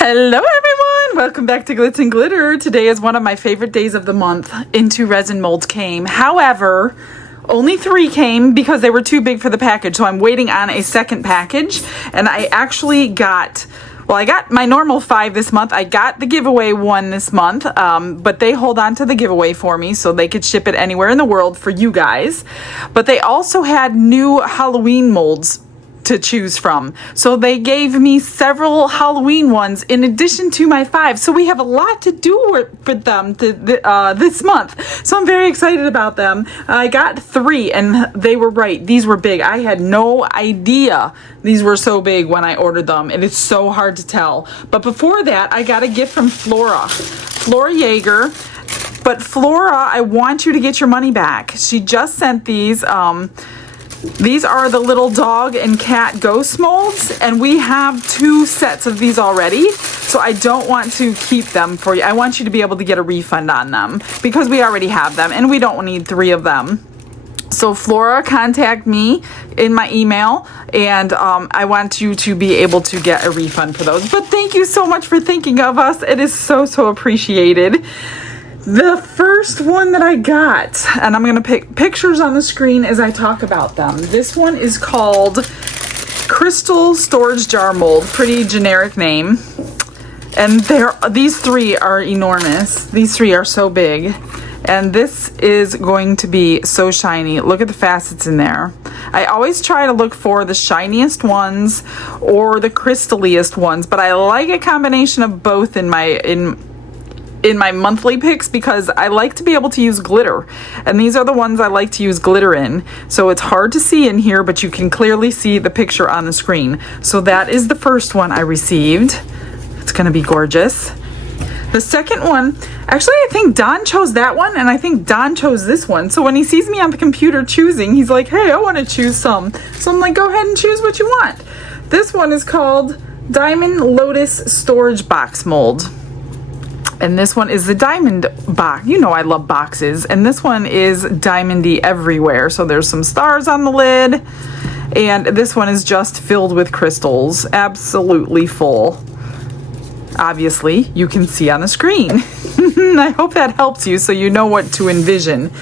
Hello everyone! Welcome back to Glitz and Glitter. Today is one of my favorite days of the month. Into Resin Molds came. However, only 3 came because they were too big for the package. So I'm waiting on a second package. And I actually got, well, I got my normal 5 this month. I got the giveaway 1 this month. But they hold on to the giveaway for me so they could ship it anywhere in the world for you guys. But they also had new Halloween molds to choose from. So they gave me several Halloween ones in addition to my 5. So we have a lot to do for them this month. So I'm very excited about them. I got 3 and they were right. These were big. I had no idea these were so big when I ordered them. And it's so hard to tell. But before that, I got a gift from Flora Jaeger. But Flora, I want you to get your money back. She just sent these. These are the little dog and cat ghost molds, and we have 2 sets of these already, so I don't want to keep them for you. I want you to be able to get a refund on them because we already have them and we don't need 3 of them. So Flora, contact me in my email, and I want you to be able to get a refund for those. But thank you so much for thinking of us. It is so appreciated. The first one that I got, and I'm going to pick pictures on the screen as I talk about them. This one is called Crystal Storage Jar Mold. Pretty generic name. And these 3 are enormous. These 3 are so big. And this is going to be so shiny. Look at the facets in there. I always try to look for the shiniest ones or the crystalliest ones, but I like a combination of both in my monthly picks because I like to be able to use glitter, and these are the ones I like to use glitter in. So it's hard to see in here, but you can clearly see the picture on the screen. So that is the first one I received. It's gonna be gorgeous. The second one, actually I think Don chose that one, and I think Don chose this one. So when he sees me on the computer choosing, he's like, hey, I want to choose some. So I'm like, go ahead and choose what you want. This one is called Diamond Lotus Storage Box Mold. And this one is the diamond box. You know I love boxes. And this one is diamondy everywhere. So there's some stars on the lid. And this one is just filled with crystals. Absolutely full. Obviously, you can see on the screen. I hope that helps you so you know what to envision.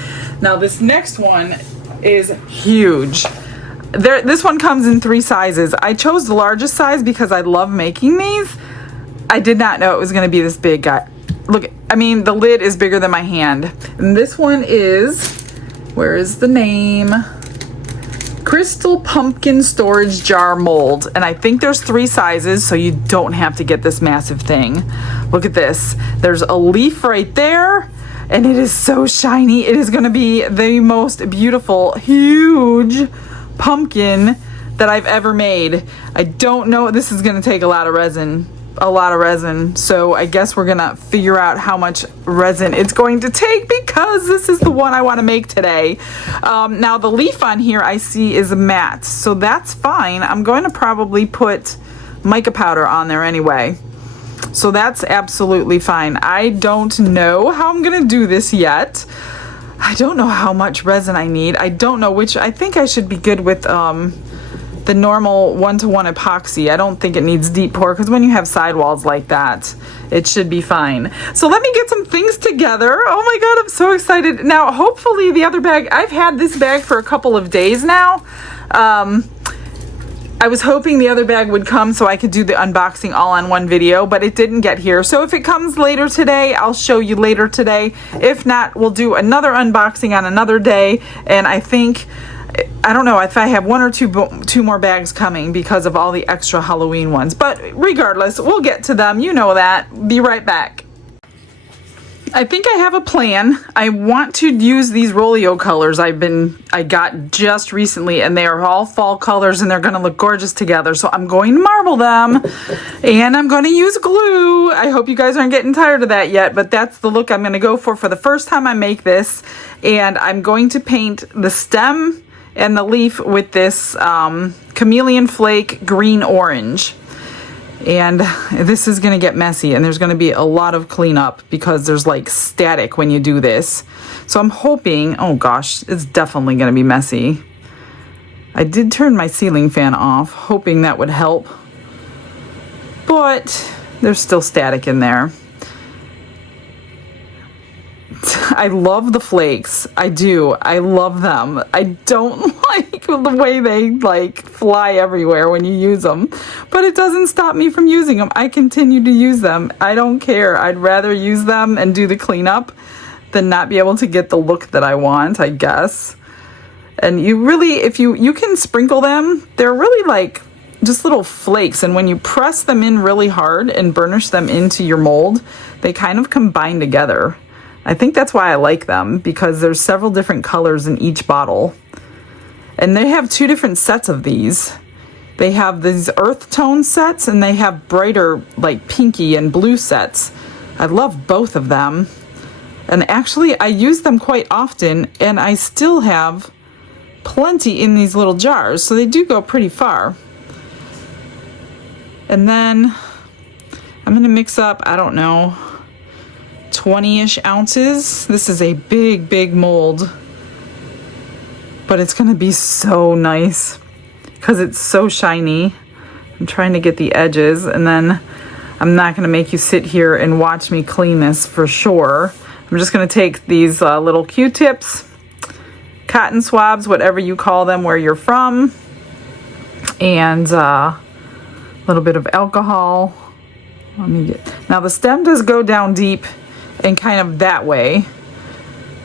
Now this next one is huge. This one comes in 3 sizes. I chose the largest size because I love making these. I did not know it was going to be this big, guy. Look, I mean, the lid is bigger than my hand. And this one is, where is the name? Crystal Pumpkin Storage Jar Mold. And I think there's 3 sizes, so you don't have to get this massive thing. Look at this. There's a leaf right there, and it is so shiny. It is going to be the most beautiful, huge pumpkin that I've ever made. I don't know. This is going to take a lot of resin. So I guess we're gonna figure out how much resin it's going to take because this is the one I want to make today. Now the leaf on here I see is matte, so that's fine. I'm going to probably put mica powder on there anyway, so that's absolutely fine. I don't know how I'm gonna do this yet. I don't know how much resin I need. I don't know which. I think I should be good with the normal 1-to-1 epoxy. I don't think it needs deep pour because when you have sidewalls like that, it should be fine. So let me get some things together. Oh my God, I'm so excited. Now, hopefully the other bag, I've had this bag for a couple of days now. I was hoping the other bag would come so I could do the unboxing all on one video, but it didn't get here. So if it comes later today, I'll show you later today. If not, we'll do another unboxing on another day. And I don't know if I have 1 or 2 more bags coming because of all the extra Halloween ones. But regardless, we'll get to them. You know that. Be right back. I think I have a plan. I want to use these Rolio colors I got just recently, and they are all fall colors, and they're going to look gorgeous together. So I'm going to marble them, and I'm going to use glue. I hope you guys aren't getting tired of that yet, but that's the look I'm going to go for the first time I make this. And I'm going to paint the stem and the leaf with this chameleon flake green orange. And this is gonna get messy, and there's gonna be a lot of cleanup because there's like static when you do this. So I'm hoping, oh gosh, it's definitely gonna be messy. I did turn my ceiling fan off, hoping that would help. But There's still static in there. I love the flakes. I do. I love them. I don't like the way they like fly everywhere when you use them, but it doesn't stop me from using them. I continue to use them. I don't care. I'd rather use them and do the cleanup than not be able to get the look that I want, I guess. And you really, if you can sprinkle them, they're really like just little flakes, and when you press them in really hard and burnish them into your mold, they kind of combine together. I think that's why I like them, because there's several different colors in each bottle. And they have two different sets of these. They have these earth tone sets, and they have brighter like pinky and blue sets. I love both of them. And actually I use them quite often, and I still have plenty in these little jars, so they do go pretty far. And then I'm gonna mix up, I don't know, 20-ish ounces. This is a big mold, but it's gonna be so nice because it's so shiny. I'm trying to get the edges, and then I'm not gonna make you sit here and watch me clean this for sure. I'm just gonna take these little Q-tips, cotton swabs, whatever you call them where you're from, and a little bit of alcohol. Let me get, now the stem does go down deep and kind of that way,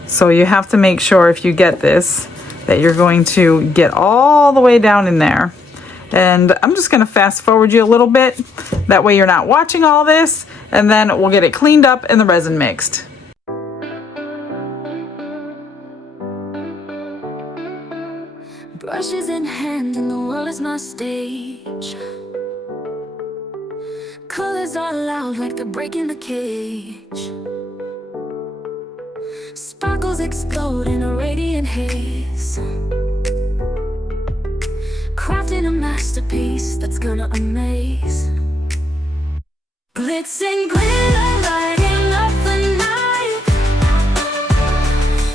so you have to make sure if you get this that you're going to get all the way down in there. And I'm just going to fast forward you a little bit, that way you're not watching all this, and then we'll get it cleaned up and the resin mixed. Brushes in hand and the world is my stage. Colors are loud like they're breaking the cage. Sparkles explode in a radiant haze, crafting a masterpiece that's gonna amaze. Glitz and glitter lighting up the night,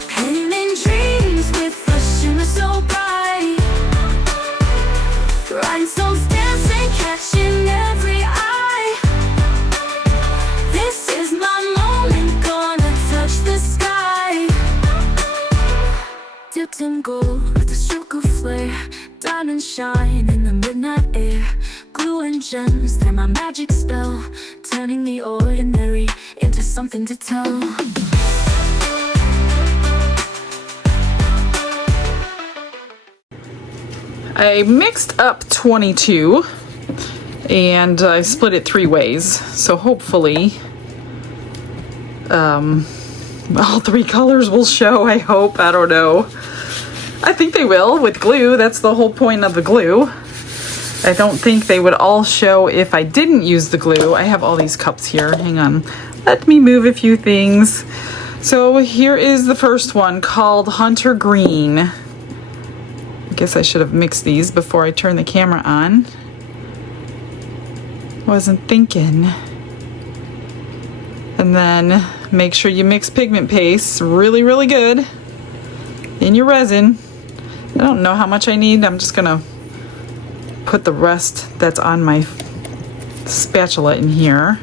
painting dreams with a shimmer so bright. Rhinestones dancing, catching every eye. This is my moment, gonna touch the sky. Dipped in gold with a stroke of flare, diamonds shine in the midnight air. Glue and gems, they're my magic spell, turning the ordinary into something to tell. I mixed up 22 and I split it 3 ways, so hopefully all 3 colors will show, I hope. I don't know. I think they will with glue. That's the whole point of the glue. I don't think they would all show if I didn't use the glue. I have all these cups here. Hang on. Let me move a few things. So here is the first one, called Hunter Green. I guess I should have mixed these before I turn the camera on. Wasn't thinking. And then make sure you mix pigment paste really good in your resin. I don't know how much I need. I'm just gonna put the rest that's on my spatula in here.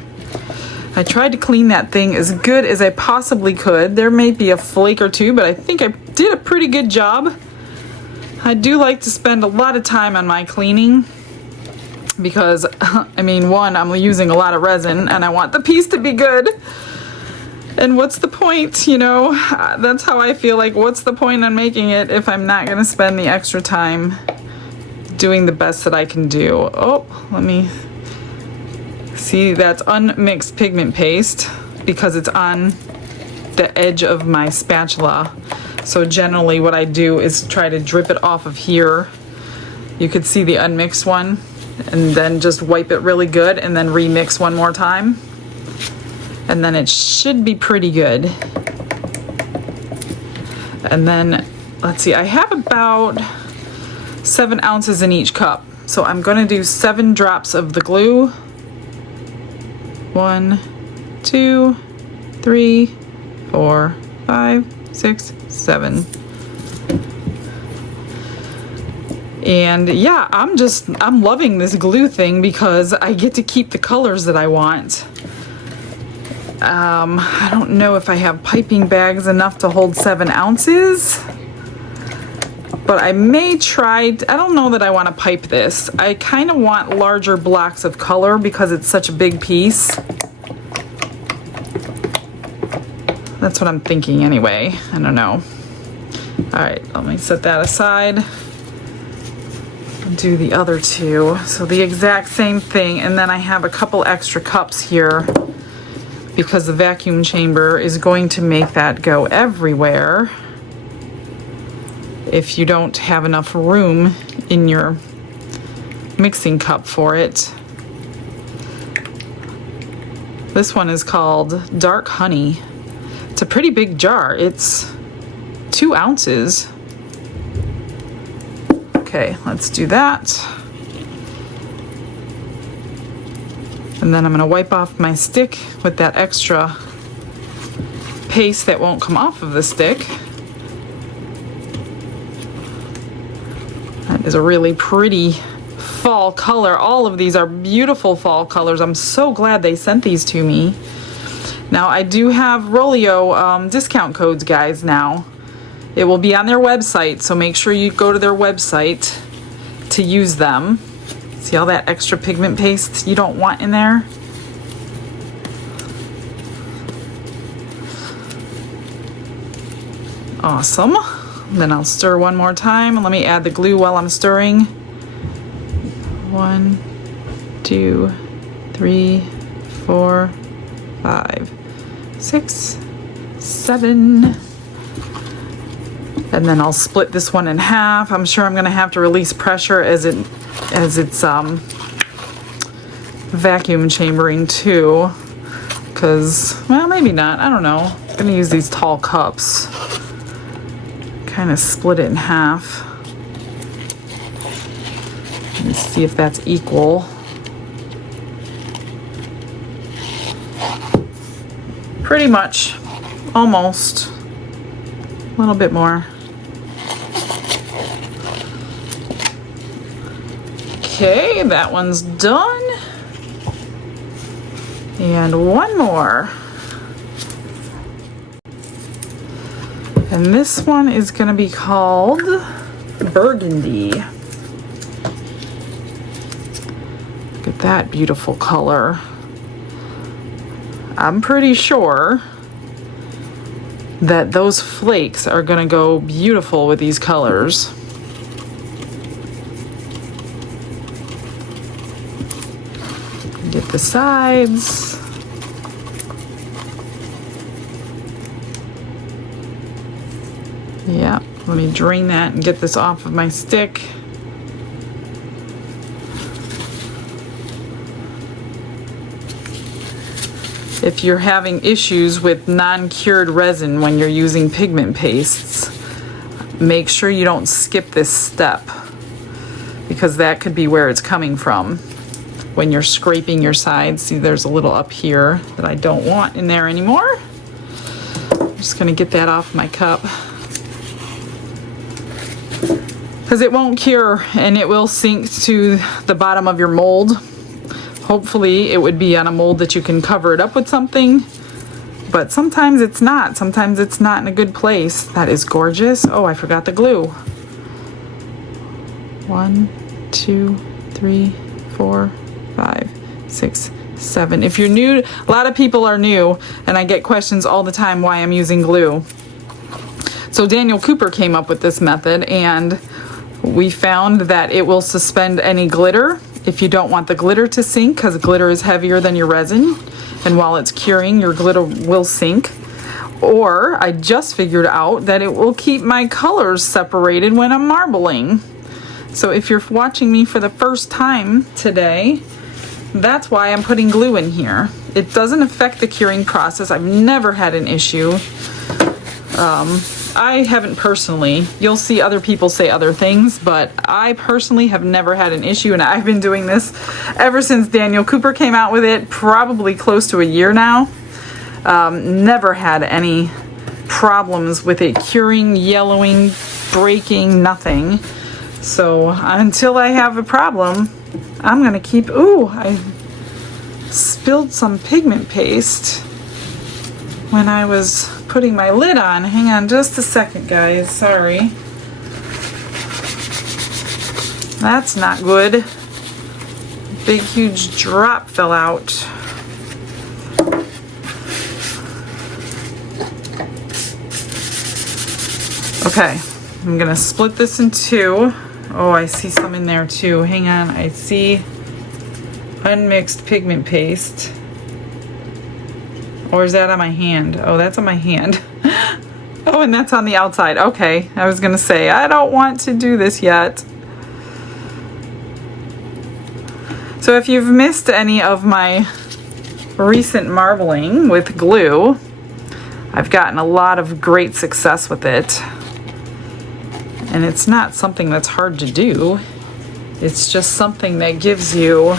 I tried to clean that thing as good as I possibly could. There may be a flake or two, but I think I did a pretty good job. I do like to spend a lot of time on my cleaning because, I mean, one, I'm using a lot of resin and I want the piece to be good. And what's the point, you know? That's how I feel like, what's the point in making it if I'm not gonna spend the extra time doing the best that I can do? Oh, let me see, that's unmixed pigment paste because it's on the edge of my spatula. So generally what I do is try to drip it off of here. You could see the unmixed one, and then just wipe it really good and then remix one more time. And then it should be pretty good. And then, let's see, I have about 7 ounces in each cup. So I'm gonna do 7 drops of the glue. 1, 2, 3, 4, 5, 6, 7. And yeah, I'm loving this glue thing because I get to keep the colors that I want. I don't know if I have piping bags enough to hold 7 ounces, but I may try. I don't know that I want to pipe this. I kind of want larger blocks of color because it's such a big piece. That's what I'm thinking anyway. I don't know. All right, let me set that aside. Do the other 2. So the exact same thing, and then I have a couple extra cups here because the vacuum chamber is going to make that go everywhere if you don't have enough room in your mixing cup for it. This one is called Dark Honey. It's a pretty big jar. It's 2 ounces. Okay, let's do that. And then I'm going to wipe off my stick with that extra paste that won't come off of the stick. That is a really pretty fall color. All of these are beautiful fall colors. I'm so glad they sent these to me. Now I do have Rolio discount codes, guys, now. It will be on their website, so make sure you go to their website to use them. See all that extra pigment paste you don't want in there? Awesome. Then I'll stir one more time. Let me add the glue while I'm stirring. 1, 2, 3, 4, 5, 6, 7. And then I'll split this one in half. I'm sure I'm gonna have to release pressure as it's vacuum chambering too. Cause, well, maybe not, I don't know. I'm gonna use these tall cups. Kind of split it in half. Let's see if that's equal. Pretty much, almost. A little bit more. Okay, that one's done. And one more. And this one is going to be called Burgundy. Look at that beautiful color. I'm pretty sure that those flakes are going to go beautiful with these colors. Get the sides. Yeah, let me drain that and get this off of my stick. If you're having issues with non-cured resin when you're using pigment pastes, make sure you don't skip this step, because that could be where it's coming from. When you're scraping your sides, see there's a little up here that I don't want in there anymore. I'm just gonna get that off my cup. Because it won't cure and it will sink to the bottom of your mold. Hopefully it would be on a mold that you can cover it up with something, but sometimes it's not. Sometimes it's not in a good place. That is gorgeous. Oh, I forgot the glue. 1, 2, 3, 4, 5, 6, 7. If you're new, a lot of people are new, and I get questions all the time why I'm using glue. So Daniel Cooper came up with this method, and we found that it will suspend any glitter if you don't want the glitter to sink, because glitter is heavier than your resin, and while it's curing, your glitter will sink. Or I just figured out that it will keep my colors separated when I'm marbling. So if you're watching me for the first time today, that's why I'm putting glue in here. It doesn't affect the curing process. I've never had an issue. I haven't personally. You'll see other people say other things, but I personally have never had an issue, and I've been doing this ever since Daniel Cooper came out with it, probably close to a year now. Never had any problems with it curing, yellowing, breaking, nothing. So until I have a problem, I'm gonna keep, ooh, I spilled some pigment paste when I was putting my lid on. Hang on just a second, guys, sorry. That's not good. Big huge drop fell out. Okay, I'm gonna split this in two. Oh, I see some in there too. Hang on, I see unmixed pigment paste. Or is that on my hand? Oh, that's on my hand. Oh, and that's on the outside. Okay, I was gonna say, I don't want to do this yet. So if you've missed any of my recent marbling with glue, I've gotten a lot of great success with it. And it's not something that's hard to do. It's just something that gives you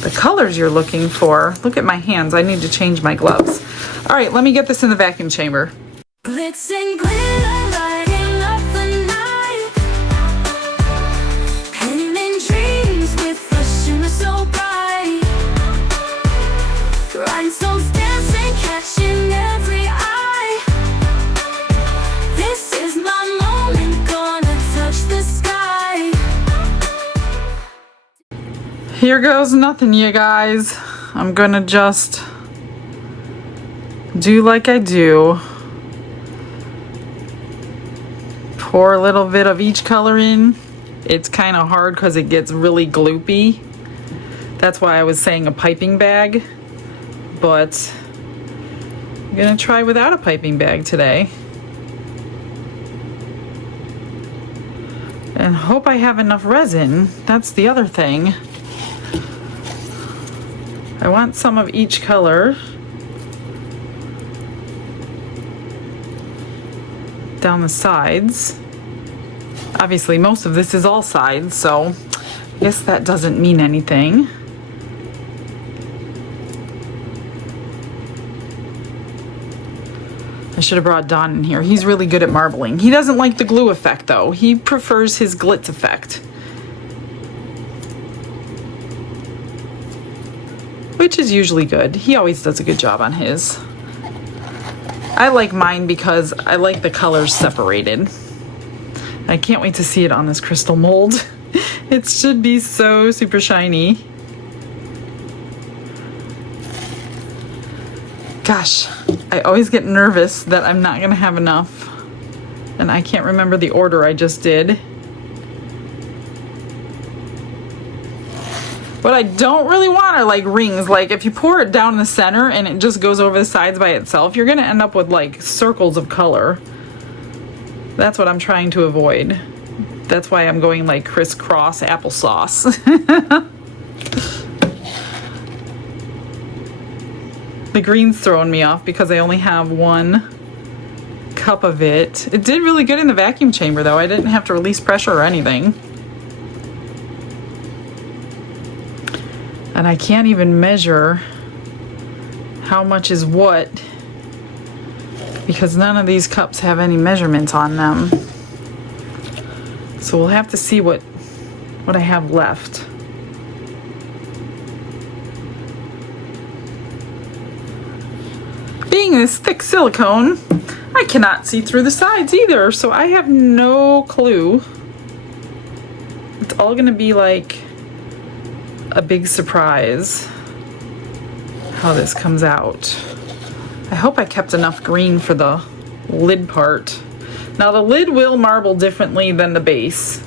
the colors you're looking for. Look at my hands. I need to change my gloves. All right, let me get this in the vacuum chamber. Glitz and glitter, lighting up the night. Painting dreams with a shimmer so bright. Rhinestones dancing, catching every eye. This is my moment, gonna touch the sky. Here goes nothing, you guys. I'm gonna just do like I do. Pour a little bit of each color in. It's kind of hard because it gets really gloopy. That's why I was saying a piping bag, but I'm gonna try without a piping bag today. And hope I have enough resin. That's the other thing. I want some of each color down the sides. Obviously most of this is all sides, so I guess that doesn't mean anything. I should have brought Don in here. He's really good at marbling. He doesn't like the glue effect though. He prefers his glitz effect, which is usually good. He always does a good job on his. I like mine because I like the colors separated. I can't wait to see it on this crystal mold. It should be so super shiny. Gosh, I always get nervous that I'm not gonna have enough. And I can't remember the order I just did. What I don't really want are like rings. Like if you pour it down the center and it just goes over the sides by itself, you're gonna end up with like circles of color. That's what I'm trying to avoid. That's why I'm going like crisscross applesauce. The green's throwing me off because I only have one cup of it. It did really good in the vacuum chamber though. I didn't have to release pressure or anything. And I can't even measure how much is what because none of these cups have any measurements on them. So we'll have to see what I have left. Being this thick silicone, I cannot see through the sides either, so I have no clue. It's all gonna be like a big surprise how this comes out. I hope I kept enough green for the lid part. Now the lid will marble differently than the base.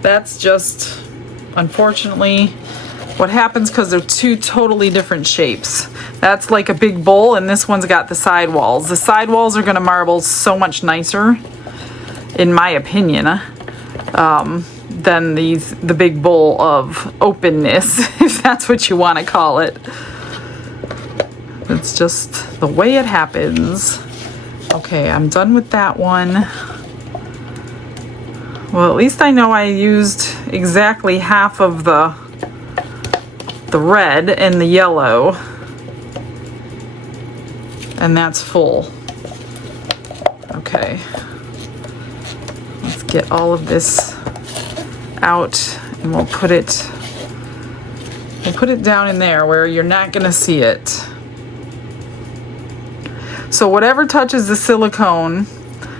That's just unfortunately what happens because they're two totally different shapes. That's like a big bowl and this one's got the side walls. The side walls are gonna marble so much nicer, in my opinion, than the big bowl of openness, if that's what you want to call it. It's just the way it happens. Okay, I'm done with that one. Well, at least I know I used exactly half of the red and the yellow, and that's full. Okay, let's get all of this out and we'll put it down in there where you're not gonna see it. So whatever touches the silicone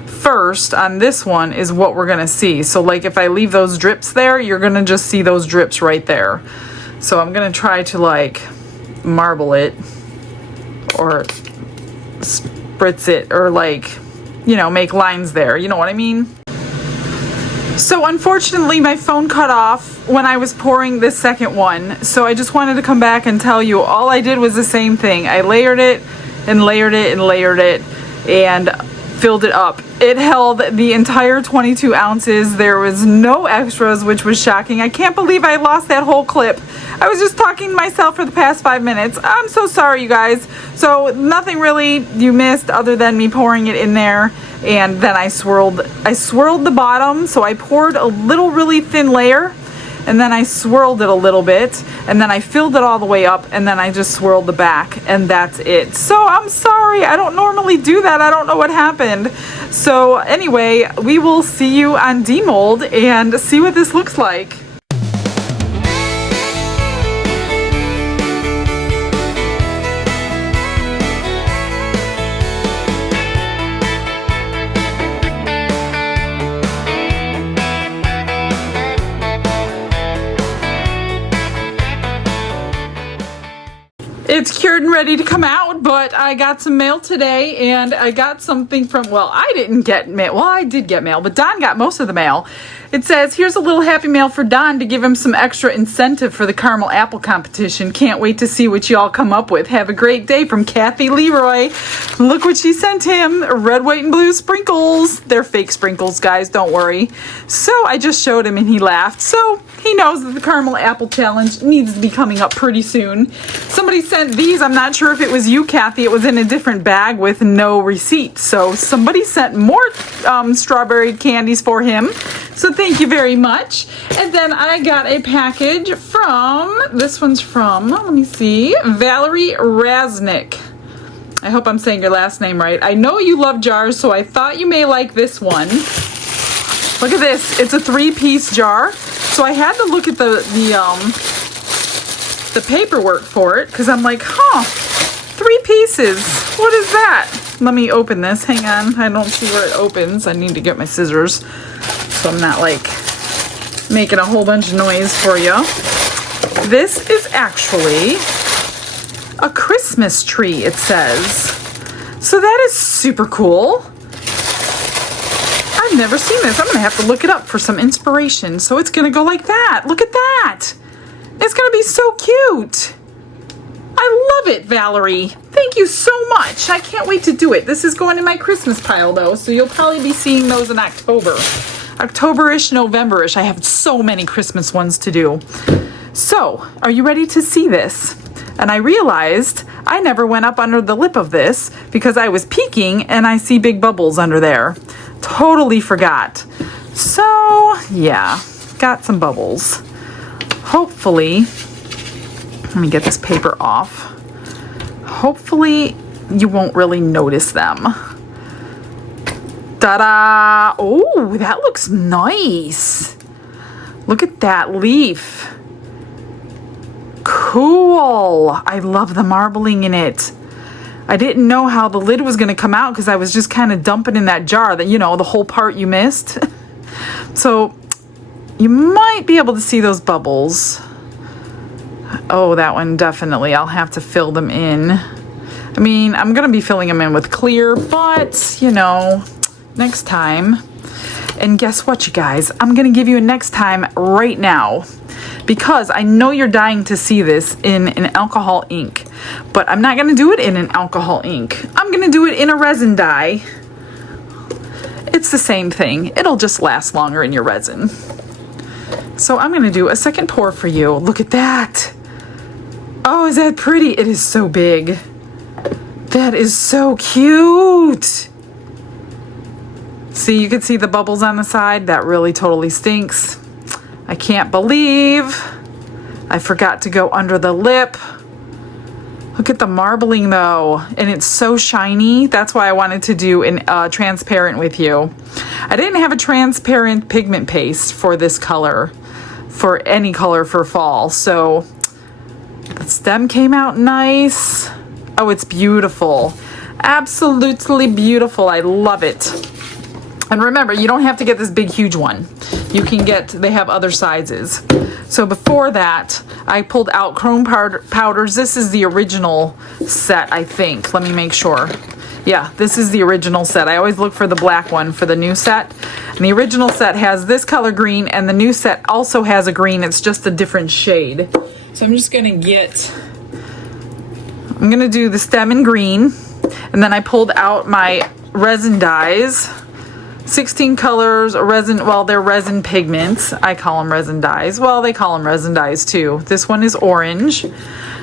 first on this one is what we're gonna see. So like if I leave those drips there, you're gonna just see those drips right there. So I'm gonna try to like marble it or spritz it or like, you know, make lines there. You know what I mean? So unfortunately my phone cut off when I was pouring this second one. So I just wanted to come back and tell you all I did was the same thing. I layered it and layered it and layered it and filled it up. It held the entire 22 ounces. There was no extras, which was shocking. I can't believe I lost that whole clip. I was just talking to myself for the past 5 minutes. I'm so sorry, you guys. So nothing really you missed other than me pouring it in there. And then I swirled the bottom. So I poured a little really thin layer and then I swirled it a little bit and then I filled it all the way up and then I just swirled the back and that's it. So I'm sorry, I don't normally do that. I don't know what happened. So anyway, we will see you on demold and see what this looks like. It's cured and ready to come out, but I got some mail today and I got something from, well, I didn't get mail. Well, I did get mail, but Don got most of the mail. It says, here's a little happy mail for Don to give him some extra incentive for the caramel apple competition. Can't wait to see what y'all come up with. Have a great day from Kathy Leroy. Look what she sent him. Red, white, and blue sprinkles. They're fake sprinkles, guys. Don't worry. So I just showed him and he laughed. So he knows that the caramel apple challenge needs to be coming up pretty soon. Somebody sent these. I'm not sure if it was you, Kathy. It was in a different bag with no receipt. So somebody sent more strawberry candies for him. So thank you very much. And then I got a package from, this one's from, let me see, Valerie Raznick. I hope I'm saying your last name right. I know you love jars, so I thought you may like this one. Look at this. It's a 3-piece jar. So I had to look at the paperwork for it because I'm like, 3 pieces. What is that? Let me open this. Hang on. I don't see where it opens. I need to get my scissors so I'm not like making a whole bunch of noise for you. This is actually a Christmas tree, it says. So that is super cool. I've never seen this. I'm going to have to look it up for some inspiration. So it's going to go like that. Look at that. It's going to be so cute. I love it, Valerie. Thank you so much. I can't wait to do it. This is going in my Christmas pile, though, so you'll probably be seeing those in October. October-ish, November-ish. I have so many Christmas ones to do. So, are you ready to see this? And I realized I never went up under the lip of this because I was peeking and I see big bubbles under there. Totally forgot. So, yeah, got some bubbles. Hopefully, let me get this paper off. Hopefully, you won't really notice them. Ta-da! Oh, that looks nice. Look at that leaf. Cool. I love the marbling in it. I didn't know how the lid was going to come out because I was just kind of dumping in that jar, that, you know, the whole part you missed. So you might be able to see those bubbles. Oh, that one definitely. I'll have to fill them in. I mean, I'm going to be filling them in with clear, but, you know, next time. And guess what, you guys? I'm going to give you a next time right now because I know you're dying to see this in an alcohol ink, but I'm not going to do it in an alcohol ink. I'm going to do it in a resin dye. It's the same thing. It'll just last longer in your resin. So I'm going to do a second pour for you. Look at that. Oh, is that pretty? It is so big. That is so cute. See, you can see the bubbles on the side. That really totally stinks. I can't believe I forgot to go under the lip. Look at the marbling though, and it's so shiny. That's why I wanted to do an transparent with you. I didn't have a transparent pigment paste for this color, for any color for fall. So the stem came out nice. Oh, it's beautiful. Absolutely beautiful. I love it. And remember, you don't have to get this big, huge one. You can get, they have other sizes. So before that, I pulled out chrome powders. This is the original set, I think. Let me make sure. Yeah, this is the original set. I always look for the black one for the new set. And the original set has this color green, and the new set also has a green. It's just a different shade. So I'm just gonna I'm gonna do the stem in green. And then I pulled out my resin dyes. 16 colors, resin, well, they're resin pigments. I call them resin dyes. Well, they call them resin dyes too. This one is orange.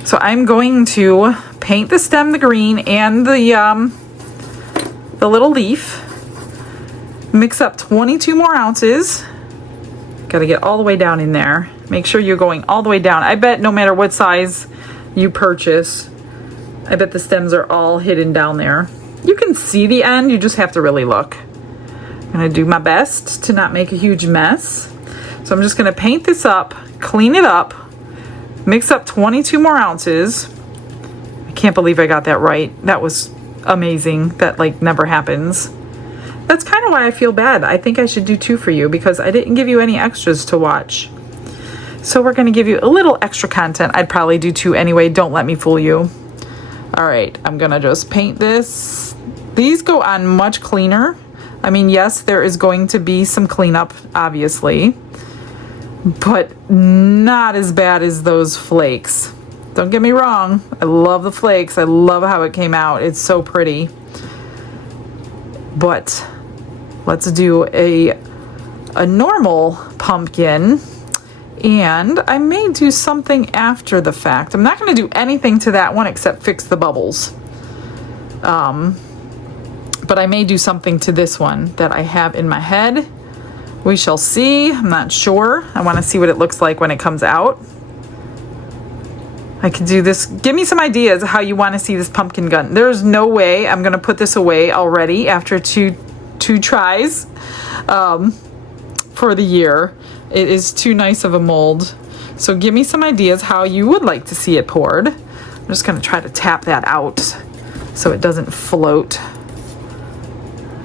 So I'm going to paint the stem the green and the little leaf. Mix up 22 more ounces. Got to get all the way down in there. Make sure you're going all the way down. I bet no matter what size you purchase, I bet the stems are all hidden down there. You can see the end, you just have to really look. I'm gonna do my best to not make a huge mess. So I'm just gonna paint this up, clean it up, mix up 22 more ounces. I can't believe I got that right. That was amazing. That like never happens. That's kind of why I feel bad. I think I should do 2 for you because I didn't give you any extras to watch. So we're gonna give you a little extra content. I'd probably do 2 anyway. Don't let me fool you. All right, I'm gonna just paint this. These go on much cleaner. I mean, yes, there is going to be some cleanup, obviously, but not as bad as those flakes. Don't get me wrong. I love the flakes. I love how it came out. It's so pretty. But let's do a normal pumpkin. And I may do something after the fact. I'm not going to do anything to that one except fix the bubbles. But I may do something to this one that I have in my head. We shall see. I'm not sure. I want to see what it looks like when it comes out. I could do this. Give me some ideas of how you want to see this pumpkin gun. There's no way I'm going to put this away already after two tries for the year. It is too nice of a mold. So give me some ideas how you would like to see it poured. I'm just going to try to tap that out so it doesn't float.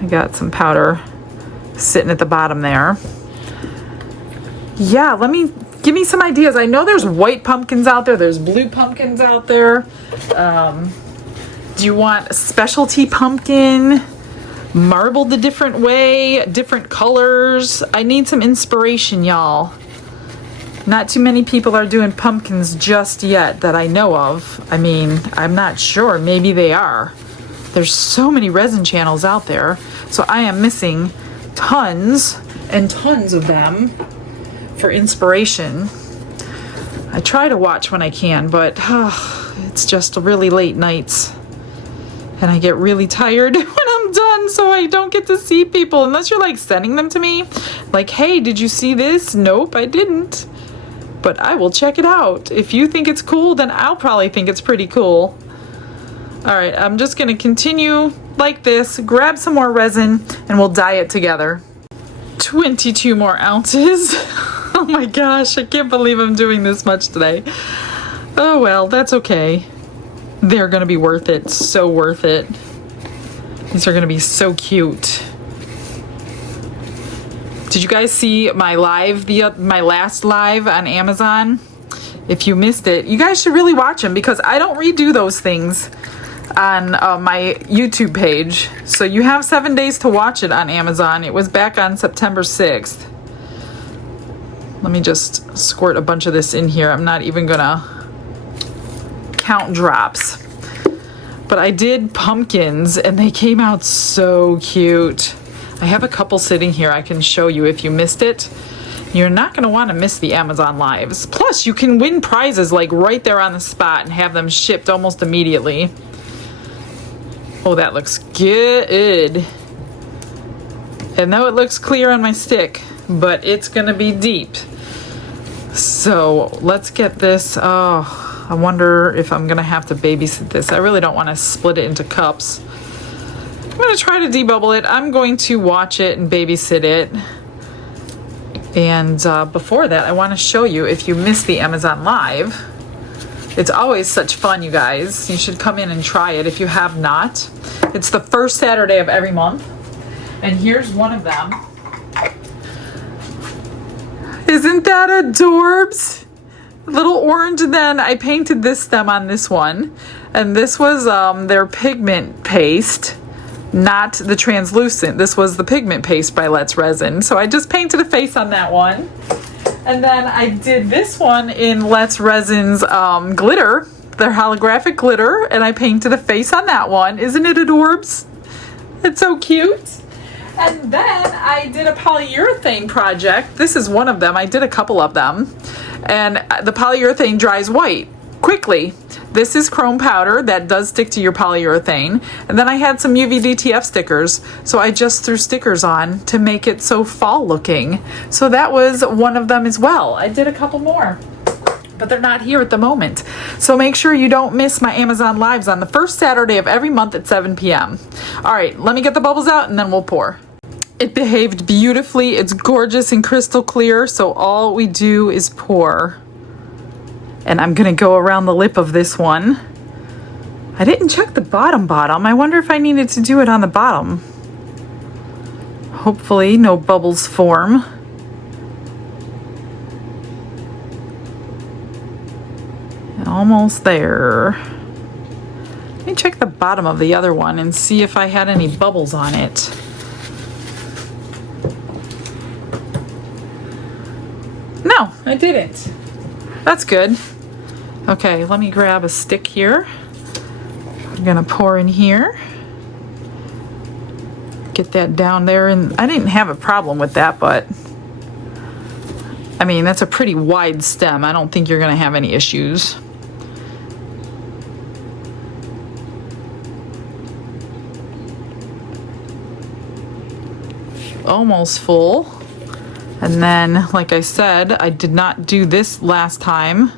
I got some powder sitting at the bottom there. Yeah, give me some ideas. I know there's white pumpkins out there. There's blue pumpkins out there. Do you want a specialty pumpkin? Marbled a different way, different colors? I need some inspiration, y'all. Not too many people are doing pumpkins just yet that I know of. I mean, I'm not sure. Maybe they are. There's so many resin channels out there. So I am missing tons and tons of them for inspiration. I try to watch when I can, but it's just really late nights. And I get really tired when I'm done, so I don't get to see people unless you're like sending them to me. Like, hey, did you see this? Nope, I didn't. But I will check it out. If you think it's cool, then I'll probably think it's pretty cool. All right, I'm just gonna continue like this, grab some more resin, and we'll dye it together. 22 more ounces. Oh my gosh, I can't believe I'm doing this much today. Oh well, that's okay. They're gonna be worth it, so worth it. These are gonna be so cute. Did you guys see my live, my last live on Amazon? If you missed it, you guys should really watch them because I don't redo those things on my YouTube page. So you have 7 days to watch it on Amazon. It was back on September 6th. Let me just squirt a bunch of this in here. I'm not even gonna count drops. But I did pumpkins and they came out so cute. I have a couple sitting here I can show you if you missed it. You're not going to want to miss the Amazon Lives. Plus, you can win prizes like right there on the spot and have them shipped almost immediately. Oh, that looks good. And though it looks clear on my stick, but it's going to be deep. So let's get this. Oh, I wonder if I'm going to have to babysit this. I really don't want to split it into cups. I'm going to try to debubble it. I'm going to watch it and babysit it. And before that, I want to show you, if you missed the Amazon Live, it's always such fun, you guys. You should come in and try it if you have not. It's the first Saturday of every month. And here's one of them. Isn't that adorbs? Little orange, and then I painted this stem on this one. And this was their pigment paste, not the translucent. This was the pigment paste by Let's Resin. So I just painted a face on that one. And then I did this one in Let's Resin's glitter, their holographic glitter, and I painted a face on that one. Isn't it adorbs? It's so cute. And then I did a polyurethane project. This is one of them. I did a couple of them. And the polyurethane dries white quickly. This is chrome powder that does stick to your polyurethane. And then I had some UV DTF stickers. So I just threw stickers on to make it so fall looking. So that was one of them as well. I did a couple more, but they're not here at the moment. So make sure you don't miss my Amazon Lives on the first Saturday of every month at 7 p.m. All right, let me get the bubbles out and then we'll pour. It behaved beautifully. It's gorgeous and crystal clear. So all we do is pour. And I'm gonna go around the lip of this one. I didn't check the bottom. I wonder if I needed to do it on the bottom. Hopefully no bubbles form. Almost there. Let me check the bottom of the other one and see if I had any bubbles on it. No, I didn't. That's good. Okay, let me grab a stick here. I'm gonna pour in here. Get that down there, and I didn't have a problem with that, but I mean, that's a pretty wide stem. I don't think you're gonna have any issues. Almost full. And then, like I said, I did not do this last time.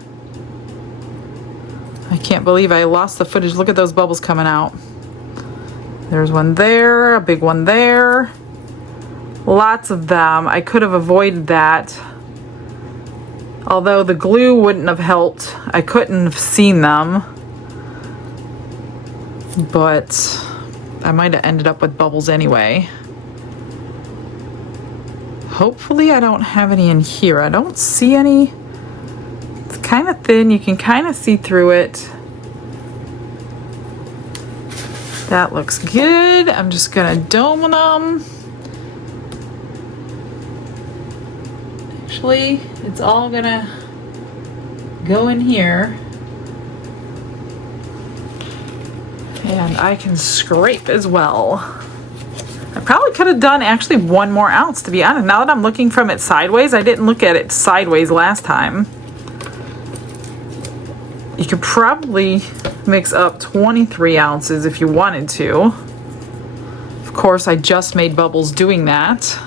I can't believe I lost the footage. Look at those bubbles coming out. There's one there, a big one there. Lots of them. I could have avoided that. Although the glue wouldn't have helped. I couldn't have seen them. But I might have ended up with bubbles anyway. Hopefully I don't have any in here. I don't see any. It's kind of thin. You can kind of see through it. That looks good. I'm just gonna dome them. Actually, it's all gonna go in here. And I can scrape as well. I probably could have done actually one more ounce, to be honest. Now that I'm looking from it sideways, I didn't look at it sideways last time. You could probably mix up 23 ounces if you wanted to. Of course, I just made bubbles doing that.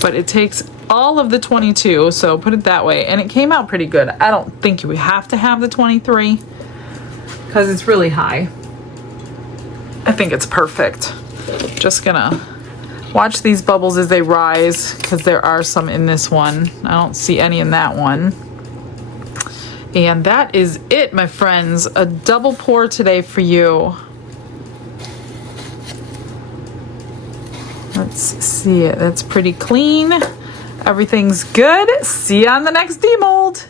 But it takes all of the 22, so put it that way. And it came out pretty good. I don't think you have to have the 23 because it's really high. I think it's perfect. Just gonna watch these bubbles as they rise because there are some in this one. I don't see any in that one. And that is it, my friends. A double pour today for you. Let's see it. That's pretty clean. Everything's good. See you on the next demold.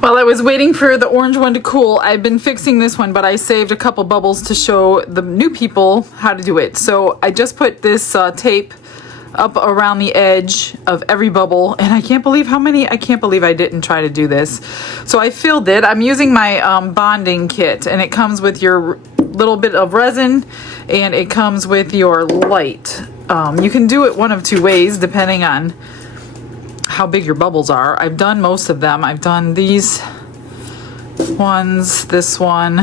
While I was waiting for the orange one to cool, I've been fixing this one, but I saved a couple bubbles to show the new people how to do it. So I just put this tape up around the edge of every bubble, and I can't believe how many. I can't believe I didn't try to do this. So I filled it. I'm using my bonding kit, and it comes with your little bit of resin, and it comes with your light. You can do it one of two ways depending on how big your bubbles are. I've done most of them. I've done these ones, this one.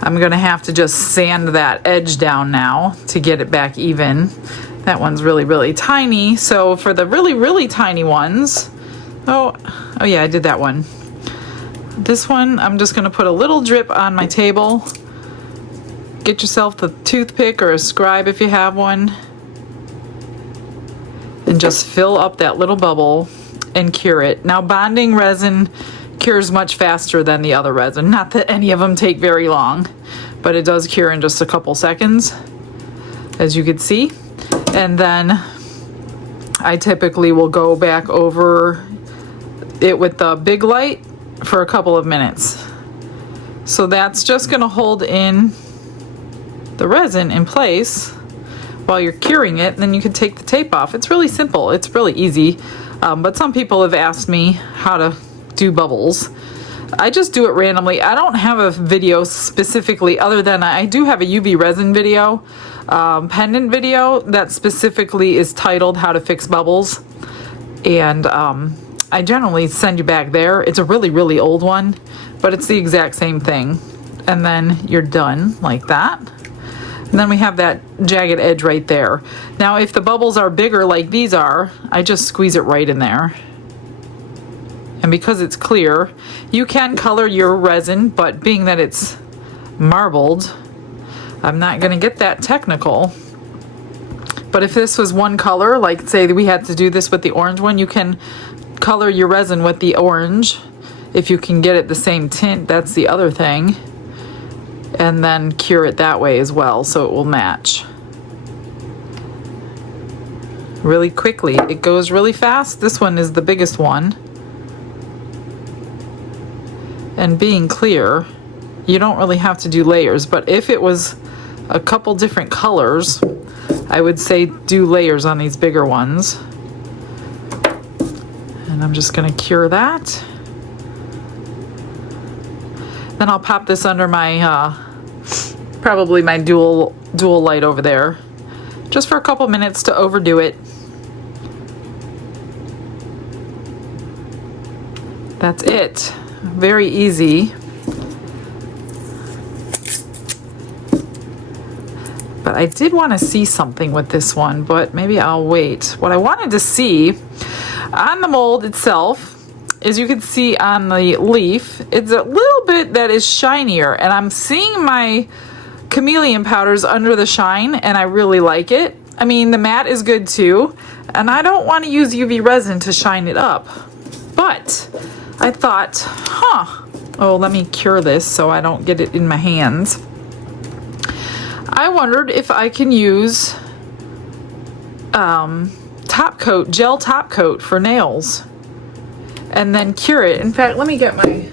I'm gonna have to just sand that edge down now to get it back even. That one's really, really tiny. So for the really, really tiny ones, oh yeah, I did that one. This one, I'm just gonna put a little drip on my table. Get yourself the toothpick or a scribe if you have one. And just fill up that little bubble and cure it. Now, bonding resin cures much faster than the other resin. Not that any of them take very long, but it does cure in just a couple seconds, as you can see. And then I typically will go back over it with the big light for a couple of minutes. So that's just gonna hold in the resin in place while you're curing it, and then you can take the tape off. It's really simple, it's really easy, but some people have asked me how to do bubbles. I just do it randomly. I don't have a video specifically, other than I do have a UV resin video, pendant video that specifically is titled How to Fix Bubbles, and I generally send you back there. It's a really, really old one, but it's the exact same thing. And then you're done like that. And then we have that jagged edge right there. Now, if the bubbles are bigger like these are, I just squeeze it right in there. And because it's clear, you can color your resin, but being that it's marbled, I'm not gonna get that technical. But if this was one color, like say we had to do this with the orange one, you can color your resin with the orange if you can get it the same tint. That's the other thing. And then cure it that way as well, so it will match really quickly. It goes really fast. This one is the biggest one. And being clear, you don't really have to do layers, but if it was a couple different colors, I would say do layers on these bigger ones. And I'm just gonna cure that. Then I'll pop this under my, probably my dual light over there, just for a couple minutes to overdo it. That's it. Very easy. But I did want to see something with this one, but maybe I'll wait. What I wanted to see on the mold itself, as you can see on the leaf, it's a little bit that is shinier, and I'm seeing my chameleon powders under the shine, and I really like it. I mean, the matte is good too, and I don't want to use UV resin to shine it up, but I thought, oh, let me cure this so I don't get it in my hands. I wondered if I can use top coat, gel top coat for nails, and then cure it. In fact, let me get my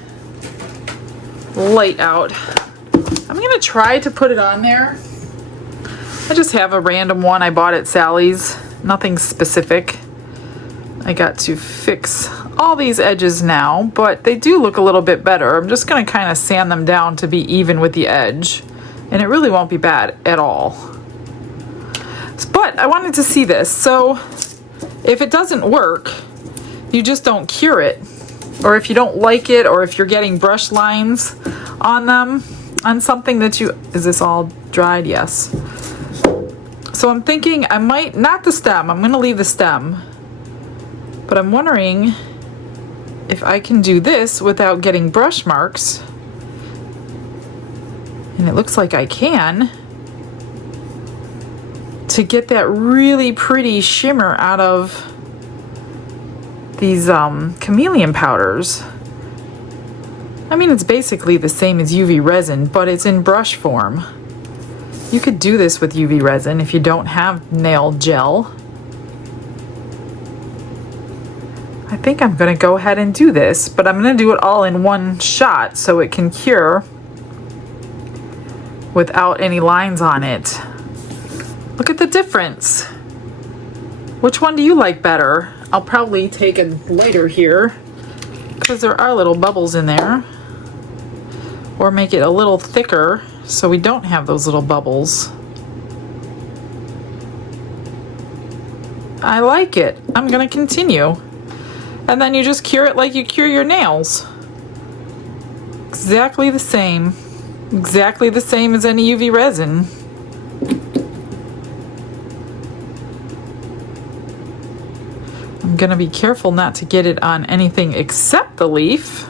light out. I'm gonna try to put it on there. I just have a random one I bought at Sally's, nothing specific. I got to fix all these edges now, but they do look a little bit better. I'm just gonna kind of sand them down to be even with the edge, and it really won't be bad at all. But I wanted to see this, so if it doesn't work, you just don't cure it. Or if you don't like it, or if you're getting brush lines on them, on something that you, is this all dried? Yes. So I'm thinking I might, not the stem, I'm gonna leave the stem, but I'm wondering if I can do this without getting brush marks. And it looks like I can, to get that really pretty shimmer out of these chameleon powders. I mean, it's basically the same as UV resin, but it's in brush form. You could do this with UV resin if you don't have nail gel. I think I'm gonna go ahead and do this, but I'm gonna do it all in one shot so it can cure without any lines on it. Look at the difference. Which one do you like better? I'll probably take a lighter here because there are little bubbles in there, or make it a little thicker so we don't have those little bubbles. I like it. I'm gonna continue. And then you just cure it like you cure your nails. Exactly the same. Exactly the same as any UV resin. I'm gonna be careful not to get it on anything except the leaf.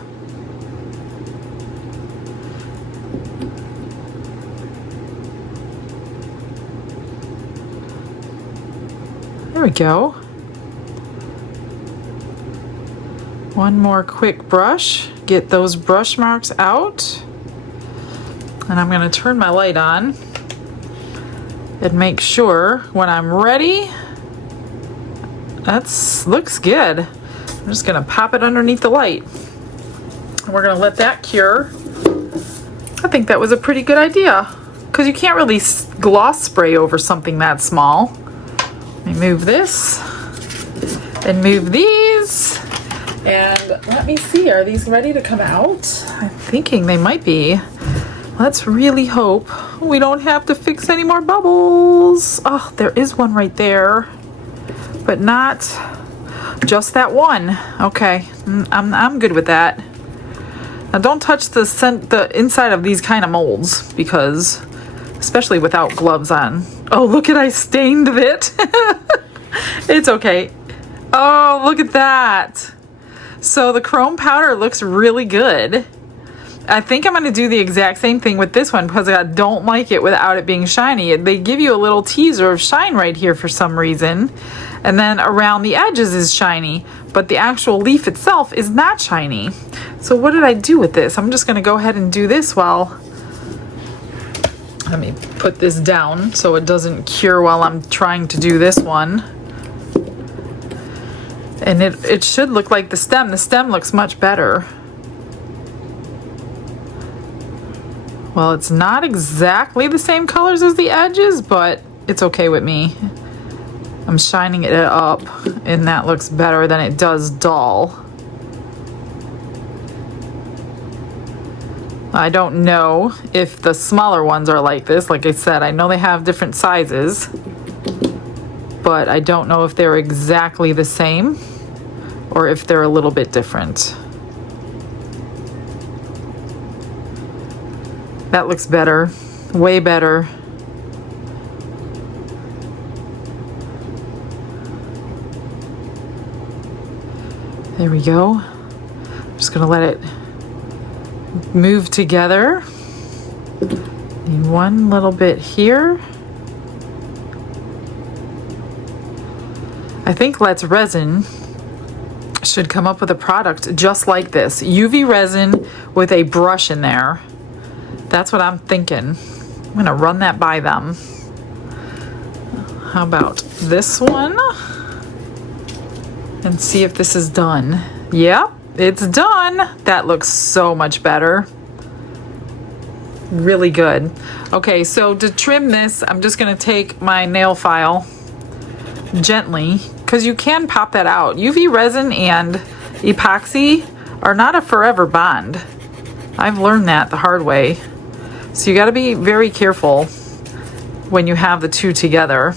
There we go. One more quick brush. Get those brush marks out. And I'm going to turn my light on and make sure when I'm ready, looks good. I'm just going to pop it underneath the light. And we're going to let that cure. I think that was a pretty good idea because you can't really gloss spray over something that small. Let me move this and move these. And let me see, are these ready to come out? I'm thinking they might be. Let's really hope we don't have to fix any more bubbles. Oh, there is one right there, but not just that one. Okay, I'm good with that. Now don't touch the inside of these kind of molds because, especially without gloves on. Oh, look at, I stained it. It's okay. Oh, look at that. So the chrome powder looks really good. I think I'm going to do the exact same thing with this one because I don't like it without it being shiny. They give you a little teaser of shine right here for some reason. And then around the edges is shiny, but the actual leaf itself is not shiny. So what did I do with this? I'm just going to go ahead and do this while... Let me put this down so it doesn't cure while I'm trying to do this one. And it should look like the stem. The stem looks much better. Well, it's not exactly the same colors as the edges, but it's okay with me. I'm shining it up, and that looks better than it does dull. I don't know if the smaller ones are like this. Like I said, I know they have different sizes, but I don't know if they're exactly the same or if they're a little bit different. That looks better, way better. There we go. I'm just gonna let it move together. Need one little bit here. I think Let's Resin should come up with a product just like this. UV resin with a brush in there. That's what I'm thinking. I'm gonna run that by them. How about this one? And see if this is done. Yep, it's done. That looks so much better. Really good. Okay, so to trim this, I'm just gonna take my nail file gently, because you can pop that out. UV resin and epoxy are not a forever bond. I've learned that the hard way. So you got to be very careful when you have the two together.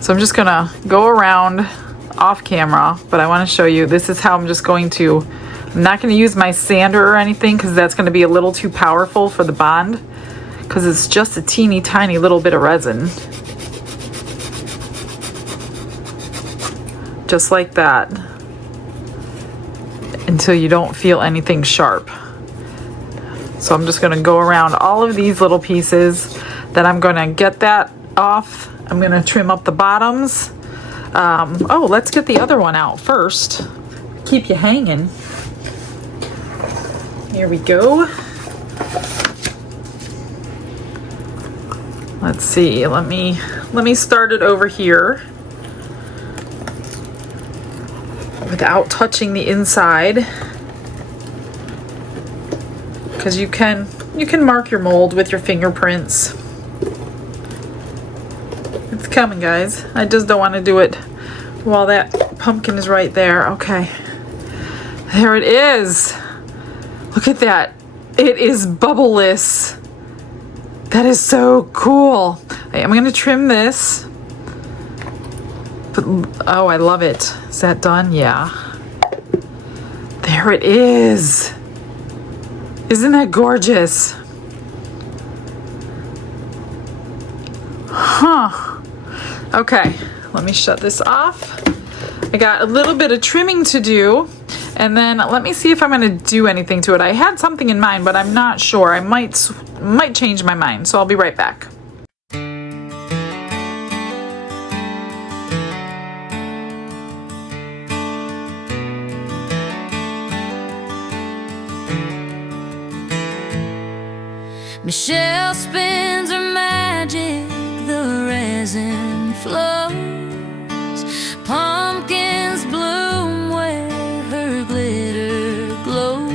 So I'm just gonna go around off camera, but I want to show you, this is how I'm just going to, I'm not going to use my sander or anything because that's going to be a little too powerful for the bond, because it's just a teeny tiny little bit of resin. Just like that, until you don't feel anything sharp. So I'm just going to go around all of these little pieces. Then I'm going to get that off. I'm going to trim up the bottoms. Oh, let's get the other one out first. Keep you hanging. Here we go. Let's see. Let me start it over here without touching the inside, because you can mark your mold with your fingerprints. It's coming, guys. I just don't want to do it while that pumpkin is right there. Okay, there it is. Look at that. It is bubbleless. That is so cool. I'm going to trim this. But, oh, I love it. Is that done? Yeah. There it is. Isn't that gorgeous? Huh. Okay, let me shut this off. I got a little bit of trimming to do, and then let me see if I'm going to do anything to it. I had something in mind, but I'm not sure. I might change my mind, so I'll be right back. Michelle spins her magic, the resin flows. Pumpkins bloom where her glitter glows.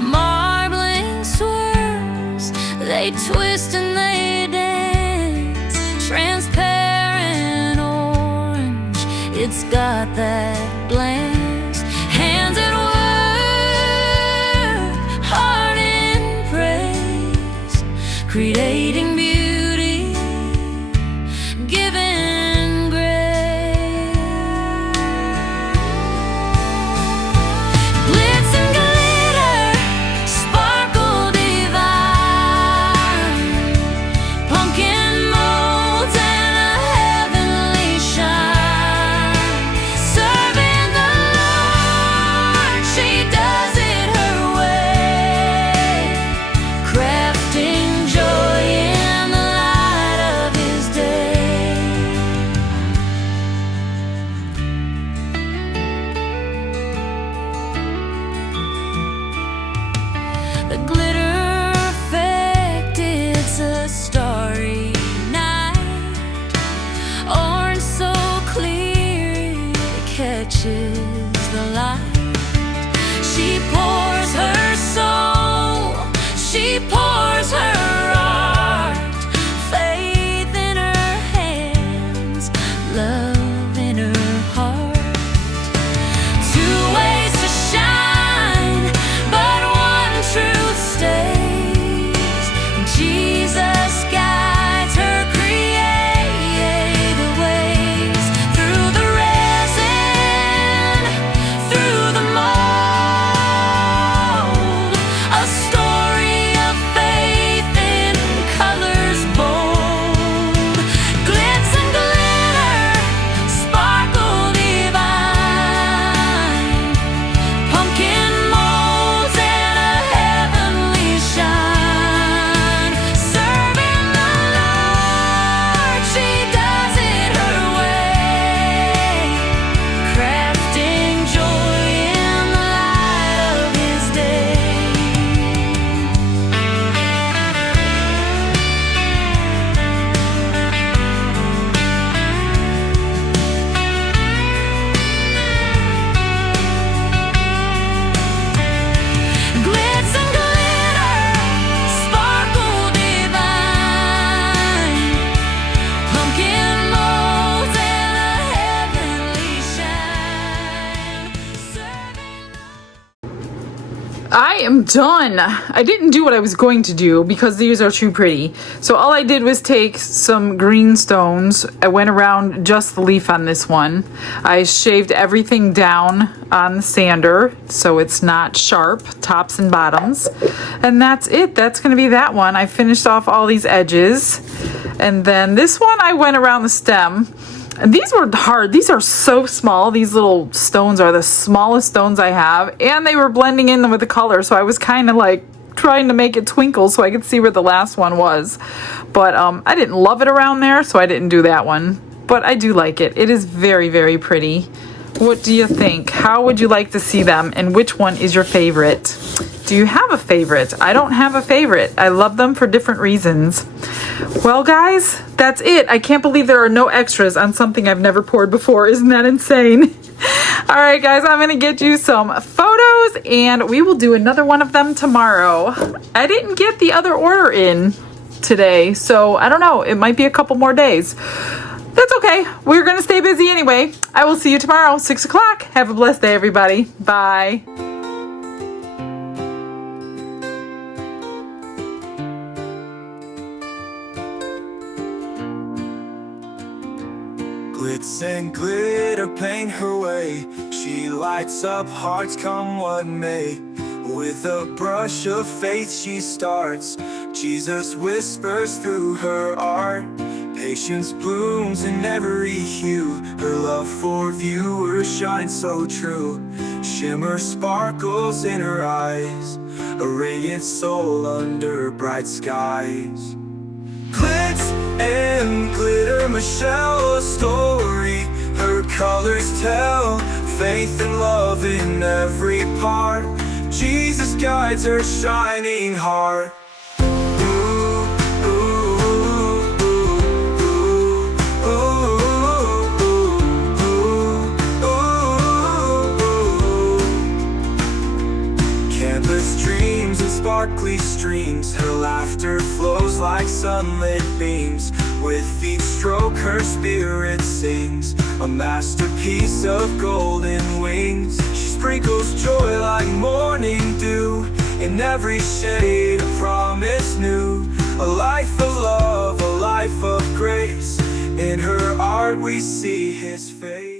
Marbling swirls, they twist and they dance. Transparent orange, it's got that glance. Hands at work, heart in praise, creating beauty, giving grace. Glitz and glitter, sparkle divine. Pumpkin molds and a heavenly shine. Serving the Lord, she does it her way. Crafting joy in the light of His day. The glitter effect, it's a starry night. Orange so clear it catches the light. She pours her soul, she pours her art. Faith in her hands, love in her heart. Two ways to shine, but one truth stays. Jesus guides her creative ways. Through the resin, through the mold, a story of faith in colors bold. Glitz and glitter, sparkle divine. Pumpkin molds and a heavenly shine. Serving the Lord, she does it her way. Crafting joy in the light of His day. Glitz and glitter, sparkle divine. Pumpkin molds and a heavenly shine. I am done. I didn't do what I was going to do because these are too pretty. So all I did was take some green stones. I went around just the leaf on this one. I shaved everything down on the sander so it's not sharp, tops and bottoms. And that's it. That's going to be that one. I finished off all these edges. And then this one I went around the stem. And these were hard. These are so small. These little stones are the smallest stones I have. And they were blending in with the color. So I was kind of like trying to make it twinkle so I could see where the last one was. But I didn't love it around there, so I didn't do that one. But I do like it. It is very, very pretty. What do you think? How would you like to see them? And which one is your favorite? Do you have a favorite? I don't have a favorite. I love them for different reasons. Well, guys, that's it. I can't believe there are no extras on something I've never poured before. Isn't that insane? All right, guys, I'm going to get you some photos and we will do another one of them tomorrow. I didn't get the other order in today, so I don't know. It might be a couple more days. That's okay. We're going to stay busy anyway. I will see you tomorrow, 6 o'clock. Have a blessed day, everybody. Bye. Glitz and glitter paint her way. She lights up hearts come what may. With a brush of faith she starts. Jesus whispers through her art. Patience blooms in every hue. Her love for viewers shines so true. Shimmer sparkles in her eyes. A radiant soul under bright skies. Glitz and glitter, Michelle, a story her colors tell. Faith and love in every part. Jesus guides her shining heart. sparkly streams. Her laughter flows like sunlit beams. With each stroke her spirit sings, a masterpiece of golden wings. She sprinkles joy like morning dew, in every shade a promise new. A life of love, a life of grace, in her art we see His face.